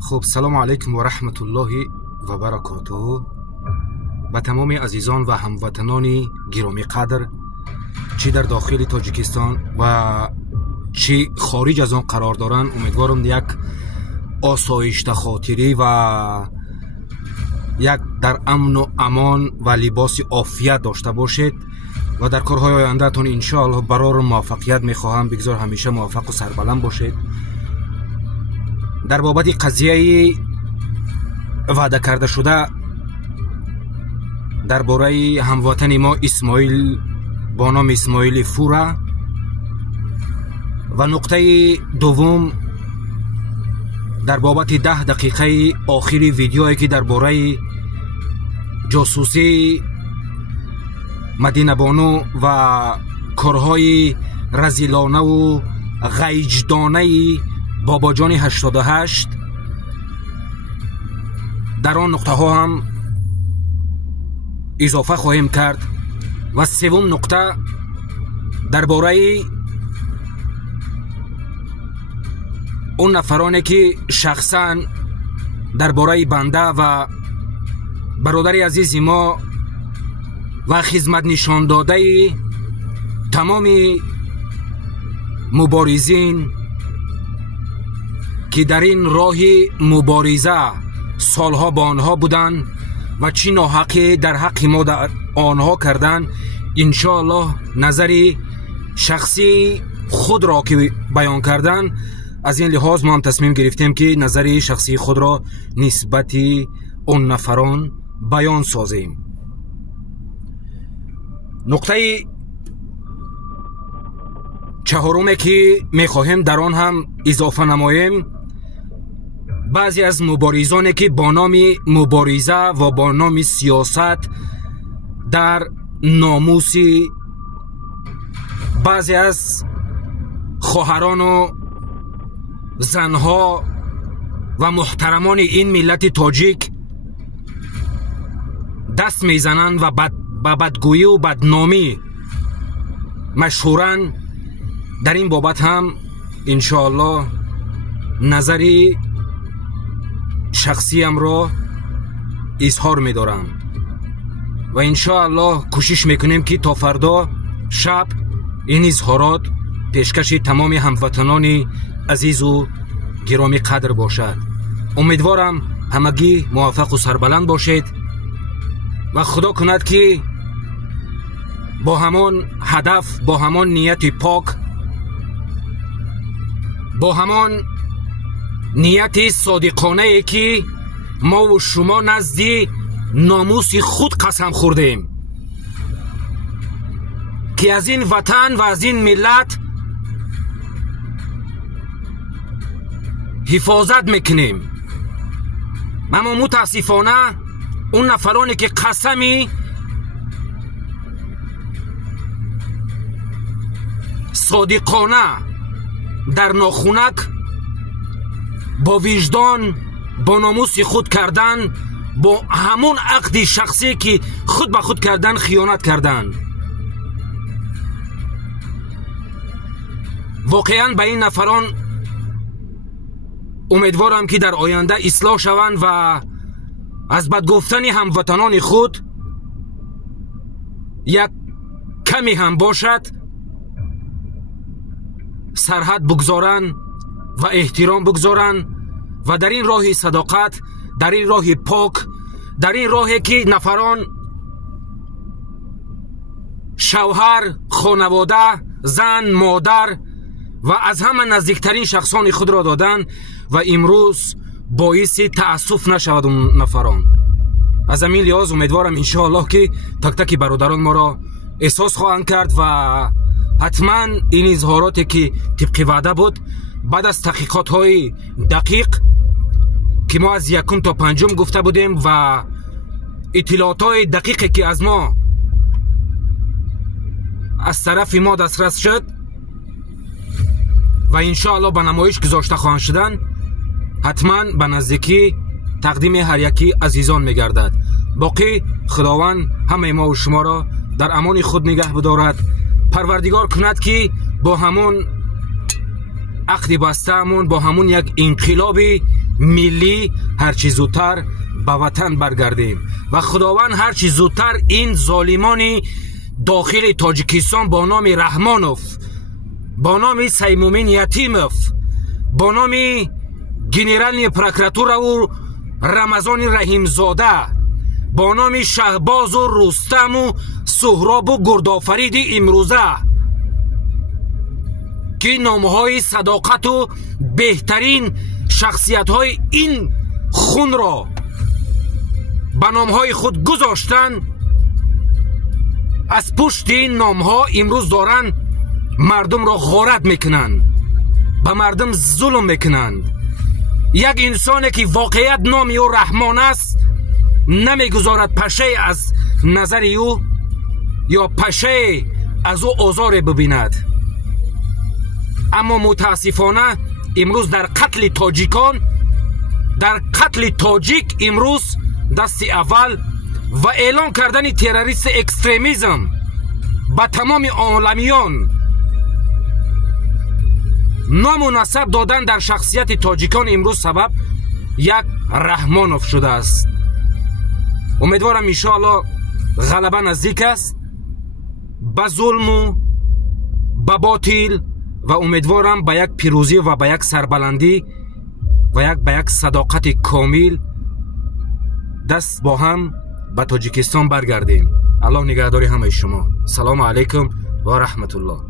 خب سلام علیکم و رحمت الله و برکاته. به تمام عزیزان و هموطنان گرامی قدر، چی در داخل تاجیکستان و چی خارج از آن قرار دارند، امیدوارم یک آسایشت خاطری و یک در امن و امان و لباس عافیت داشته باشید و در کارهای آینده تون انشاءالله برای موفقیت میخواهم. بگذار همیشه موفق و سربلند باشید. در بابت قضیه وعده کرده شده درباره هموطن ما اسماعیل با نام اسماعیل فورا و نقطه دوم در بابت 10 دقیقه آخری ویدیویی که درباره جاسوسی مدینه بانو و کارهای رذیلانه و غیجدانه بابا جان 88 در آن نقطه ها هم اضافه خواهیم کرد. و سوم نقطه درباره اون نفرانی که شخصا درباره بنده و برادر عزیز ما و خدمت نشان داده تمام مبارزین که در این راه مبارزه سالها با آنها بودن و چی ناحقی در حق ما در آنها کردن، انشاءالله نظر شخصی خود را که بیان کردن، از این لحاظ ما هم تصمیم گرفتیم که نظر شخصی خود را نسبت اون نفران بیان سازیم. نقطه چهارمی که میخواهیم در آن هم اضافه نماییم، بعضی از مبارزانی که با نام مبارزه و با نام سیاست در ناموس بعضی از خواهران و زنها و محترمان این ملت تاجیک دست میزنند و با بدگویی و بدنامی مشهورن، در این بابت هم انشاءالله نظری شخصیم را اظهار می‌دارم و انشاءالله کوشش میکنیم که تا فردا شب این اظهارات پیشکش تمام هموطنان عزیز و گرامی قدر باشد. امیدوارم همگی موفق و سربلند باشید و خدا کند که با همان هدف، با همان نیت پاک، با همان نیت صادقانه ای که ما و شما نزدی ناموس خود قسم خوردیم که از این وطن و از این ملت حفاظت میکنیم. اما متاسفانه اون نفرانی که قسمی صادقانه در ناخونک با وجدان با ناموس خود کردن، با همون عقد شخصی که خود به خود کردن خیانت کردن. واقعا به این نفران امیدوارم که در آینده اصلاح شوند و از بد گفتن هموطنان خود یک کمی هم باشد سرحد بگذارن و احترام بگذارن و در این راه صداقت، در این راه پاک، در این راهی که نفران شوهر، خانواده، زن، مادر و از همه نزدیکترین شخصان خود را دادن و امروز باعث تأسف نشود اون نفران. از همین لحاظ امیدوارم انشاءالله که تک تک برادران ما را احساس خواهند کرد و حتما این اظهاراتی که طبق وعده بود بعد از تحقیقات های دقیق که ما از 1 تا 5 گفته بودیم و اطلاعات های دقیقی که از ما از طرف ما دسترس شد و انشاءالله به نمایش گذاشته خواهند شدن، حتما به نزدیکی تقدیم هر یکی عزیزان میگردد. باقی خداوند همه ما و شما را در امان خود نگه بدارد. پروردگار کند که با همون عقد بسته‌مون، با همون یک انقلاب ملی هرچی زودتر به وطن برگردیم و خداوند هرچی زودتر این ظالمان داخل تاجیکستان با نام رحمانوف، با نام سیمومین یتیموف، با نام گنرال پروکراتور و رمضان رحیمزاده، با نام شهباز و رستم و سهراب و گردآفرید امروزه که نامهای صداقت و بهترین شخصیت های این خون را به نامهای خود گذاشتن، از پشت این نامها امروز دارن مردم را غارت میکنن، به مردم ظلم میکنند. یک انسانی که واقعیت نامی او رحمان است نمیگذارد پشه از نظر او یا پشه از او آزار ببیند. اما متاسفانه امروز در قتل تاجیکان، در قتل تاجیک امروز دست اول و اعلان کردن تروریست اکستریمیزم به تمام عالمیان، نام و نسب دادن در شخصیت تاجیکان امروز سبب یک رحمانوف شده است. امیدوارم انشاءالله غلبه نزدیک است به ظلم و به باطل و امیدوارم به یک پیروزی و به یک سربلندی و به یک صداقت کامل دست با هم به تاجیکستان برگردیم. الله نگهداری همه شما. سلام علیکم و رحمت الله.